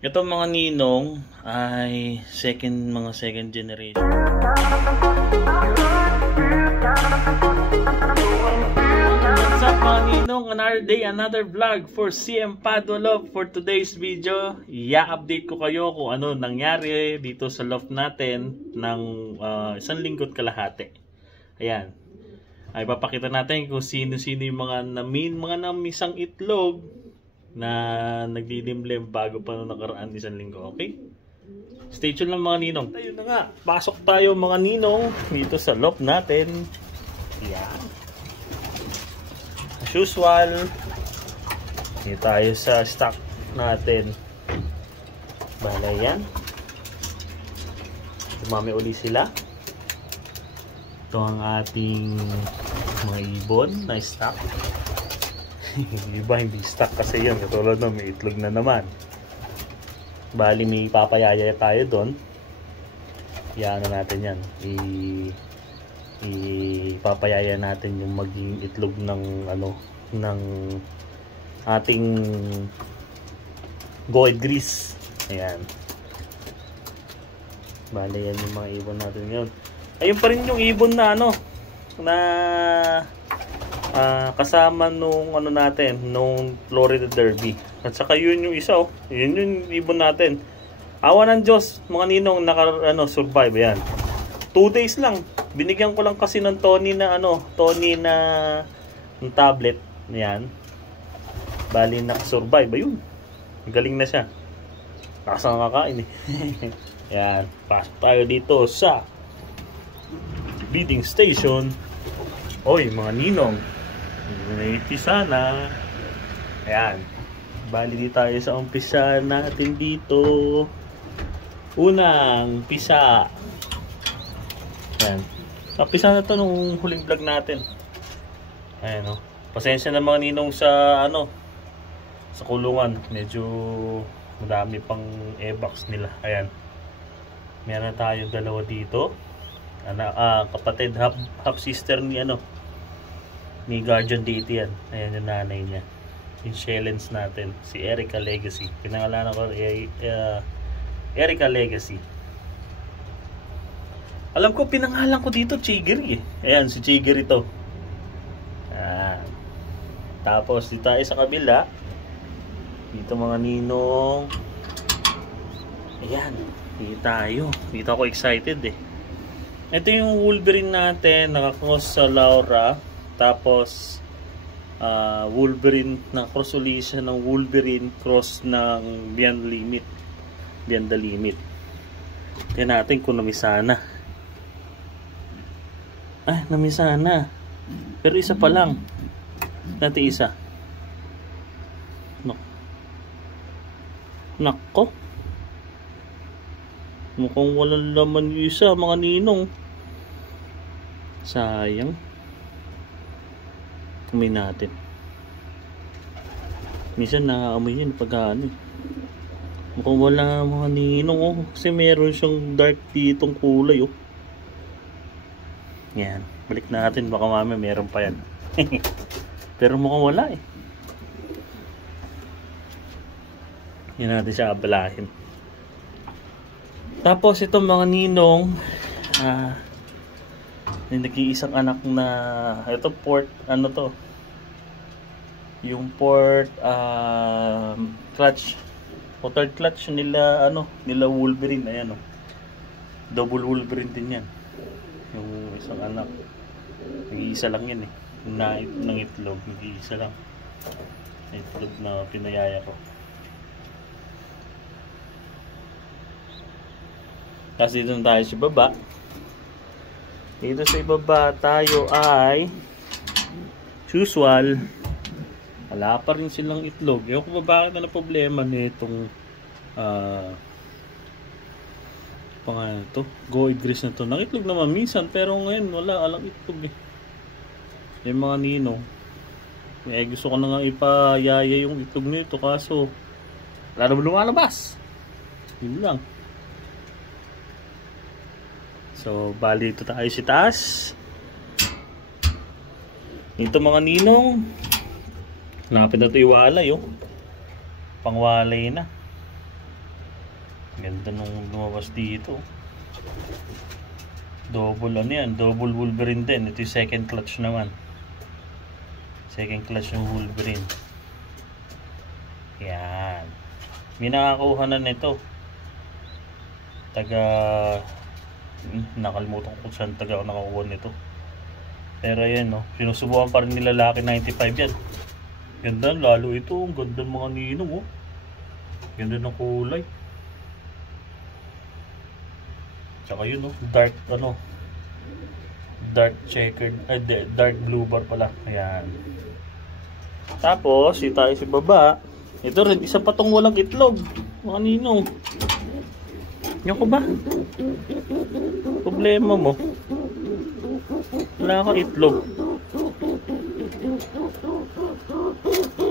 Ito mga ninong ay mga second generation. What's up mga ninong? Another day, another vlog for CM Padua. For today's video, i-update ko kayo kung ano nangyari dito sa loft natin ng isang linggo't kalahati. Ayan. Ay papakita natin kung sino-sino yung mga namisang itlog na nagdidimlim bago pa nung nakaraan isang linggo, okay? Stay tuned lang mga ninong. Ayun na nga, pasok tayo mga ninong dito sa loft natin. Yan. As usual, dito tayo sa stock natin. Bala yan. Dumami uli sila. Ito ang ating mga ibon na stock. Iba hindi stock kasi yun, katulad na may itlog na naman. Bali may papayaya tayo doon. Iano natin yan, ipapayaya natin yung maging itlog ng ng ating gold grease. Ayan, bali yan yung mga ibon natin yun. Ayun pa rin yung ibon na kasama nung nung Florida Derby. At saka yun yung isa, yun yung ibon natin. Awa ng Diyos, mga ninong survive. Ayan. 2 days lang. Binigyan ko lang kasi ng Tony na ng tablet. Ayan. Bali nakasurvive. Ayun. Galing na siya. Nakasang kakain eh. Ayan. Pasok tayo dito sa feeding station. Oy, mga ninong. Umpisa na. Ayan. Bali di tayo sa umpisa natin dito. Unang pisa. Ayan. Umpisa na to nung huling vlog natin. Ayan o. Pasensya na mga ninong sa sa kulungan. Medyo madami pang e-box nila. Ayan. Meron tayo dalawa dito. Kapatid, half sister ni Guardian Deity yan. Ayan yung nanay niya. Yung Shellens natin, si Erica Legacy. Pinangalanan ko Erica Legacy. Alam ko pinangalan ko dito Chigiri eh. Ayan si Chigiri to. Tapos dito tayo sa kabila. Dito mga ninong. Ayan, dito tayo. Dito ako excited eh. Ito yung Wolverine natin, naka-cross sa Laura. Tapos Wolverine, naka-cross ulit siya ng Wolverine cross ng Beyond the Limit. Tignan natin kung namisana. Namisana. Pero isa pa lang. Dati isa. Nako. Mukhang walang laman yung isa, mga ninong. Sayang. Amoy natin. Minsan nakaamoy yun pag mukhang wala mga ninong kasi meron siyang dark ditong kulay Yan. Balik natin, baka mamaya meron pa yan. Pero mukhang wala eh. Yan natin siya abalahin. Tapos itong mga ninong nag-iisang anak na ito port yung port clutch o third clutch nila Wolverine. Ayan double Wolverine din yan yung isang anak. Nag-iisa lang yan eh ng itlog. Nag-iisa lang itlog na pinayaya ko. Kasi dito tayo sa baba. Dito sa ibaba tayo ay usual. Wala pa rin silang itlog. Ewan ko ba bakit na problema nitong pangalan to. Gold grease na to. Nakitlog naman minsan pero ngayon wala alang itlog eh. Yung mga ninong. Gusto ko na nga ipayaya yung itlog nito kaso wala naman lumalabas. Yun lang. So, bali ito tayo si taas. Ito mga ninong. Lapit na ito iwalay Pangwalay na. Ganda nung lumabas dito. Double ano yan, double Wolverine din. Ito yung second clutch naman. Second clutch ng Wolverine. Yan. May nakakuha na nito. Nakalimutan ko kung saan taga nakakuha nito. Pero yan, no, sinusubukan pa rin nila Lucky 95 yan. Ganda, lalo ito. Ang ganda ng mga ninong, oh. Ganda ng kulay. Tsaka yun, no, dark, ano, dark checkered, dark blue bar pala. Ayan. Tapos, ito tayo sa baba. Ito rin, isa pa tong walang itlog. Mga ninong. Yan ko ba? Problema mo. Wala kang itlog.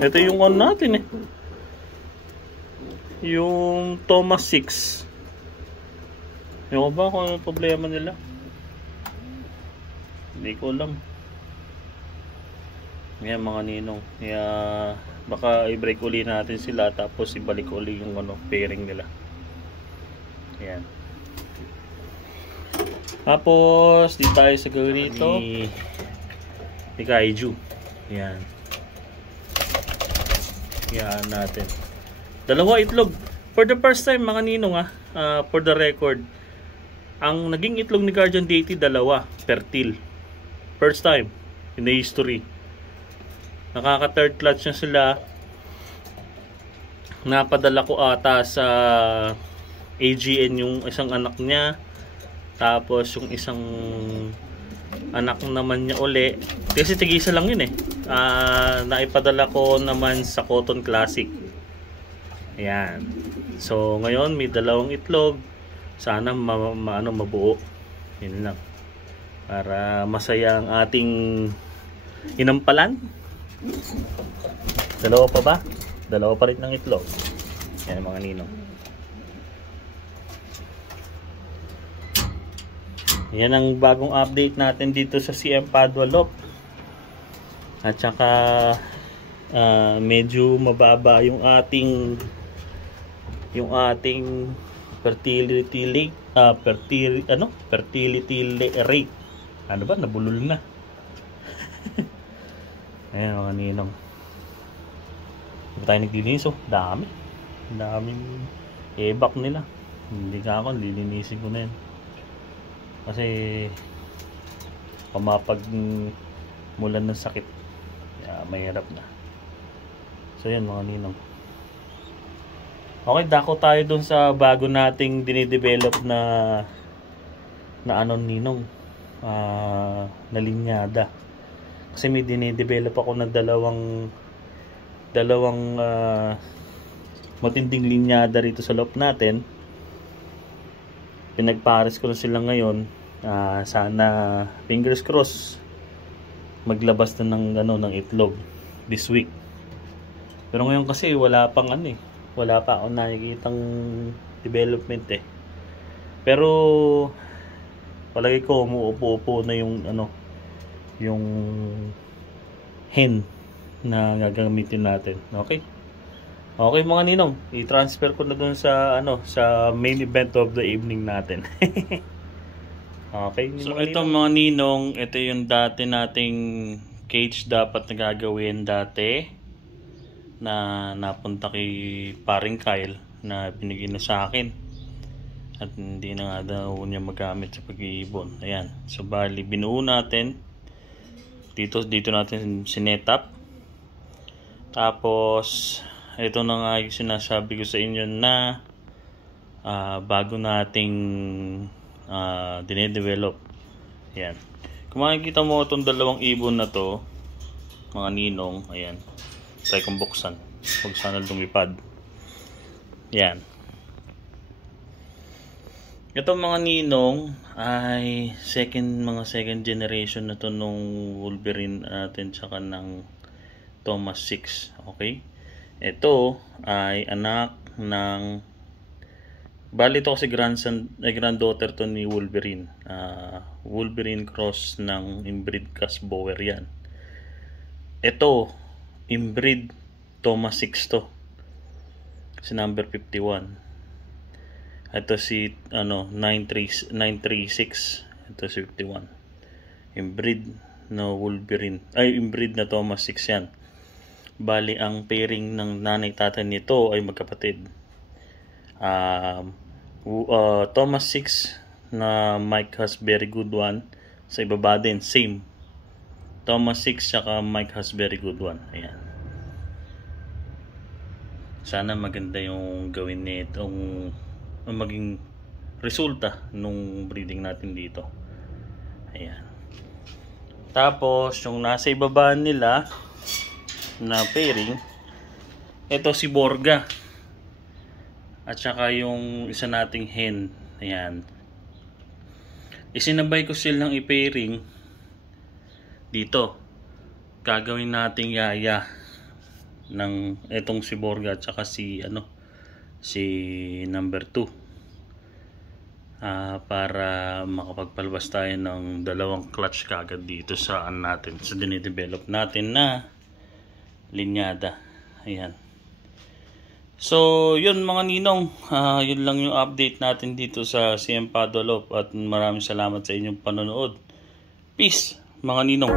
Ito yung on natin eh. Yung Thomas 6. Yan ko ba kung ano problema nila? Hindi ko alam. Yan mga ninong. Kaya baka i-break uli natin sila tapos ibalik uli yung ano, pairing nila. Yan. Tapos di tayo sa gawin ito ni Kaiju. Yan. Yan natin. Dalawa itlog. For the first time mga ninong for the record, ang naging itlog ni Guardian Deity dalawa per teal. First time in the history. Nakaka third clutch na sila. Napadala ko ata sa AGN yung isang anak niya. Tapos yung isang anak naman niya uli. Kasi tigisa lang yun eh. Naipadala ko naman sa Cotton Classic. Ayan. So ngayon may dalawang itlog. Sana mabuo. Yun lang. Para masaya ang ating inampalan. Dalawa pa ba? Dalawa pa rin ng itlog. Yan mga ninong. Yan ang bagong update natin dito sa CM Padua Loft. At saka medyo mababa yung ating fertility rate. Ano ba? Nabulol na. Ayan mga ninong. Hindi tayo naglilinis, oh. Daming ebak nila. Hindi ka ako, lilinisin ko na yan. Kasi pamapag mulan ng sakit. Kaya mahirap na. So yan mga ninong. Okay, dako tayo dun sa bago nating dinidevelop na ano ninong. Na linyada. Kasi may dinidevelop ako ng dalawang matinding linyada rito sa loft natin. Pinagpares ko na sila ngayon. Sana fingers crossed maglabas na ng itlog this week. Pero ngayon kasi wala pa akong nakikitang development eh. Pero palagi ko umuupo-upo na yung hen na gagamitin natin. Okay? Okay mga ninong, i-transfer ko na dun sa sa main event of the evening natin. Okay, so ito mga ninong, ito yung dati nating cage dapat na gagawin dati na napunta kay paring Kyle na binigay na sa akin. At hindi na nga daw niya magamit sa pag-iibon. Ayan. So bali binuo natin. Dito natin sinetup. Tapos ito na nga yung sinasabi ko sa inyo na bago nating dinedevelop. Ayan. Kung makikita mo itong dalawang ibon na to, mga ninong, ayan. Try kong buksan. Huwag sana lumipad. Ayan. Itong mga ninong ay mga second generation na to nung Wolverine natin tsaka ng Thomas 6. Okay? Ito ay anak ng bali ito kasi granddaughter to ni Wolverine. Wolverine cross ng inbreed Casbower yan. Ito inbreed Thomas 6 to. Kasi number 51. Ito si 936. Ito si 51. Inbreed na Wolverine. Ay, inbreed na Thomas 6 yan. Bali, ang pairing ng nanay tatay nito ay magkapatid. Thomas 6 na Mike has very good one. Sa ibaba din, same. Thomas 6 saka Mike has very good one. Ayan. Sana maganda yung gawin nitong maging resulta nung breeding natin dito. Ayan. Tapos yung nasa ibaba nila na pairing, ito si Borga at saka yung isa nating hen. Ayan. Isinabay ko silang i-pairing dito. Gagawin nating yaya ng etong si Borga at saka si number 2 para makapagpalabas tayo ng dalawang clutch kagad dito sa natin, sa dinidevelop natin na linyada. Ayan. So yun mga ninong, yun lang yung update natin dito sa CM Padolop at maraming salamat sa inyong panonood. Peace mga ninong.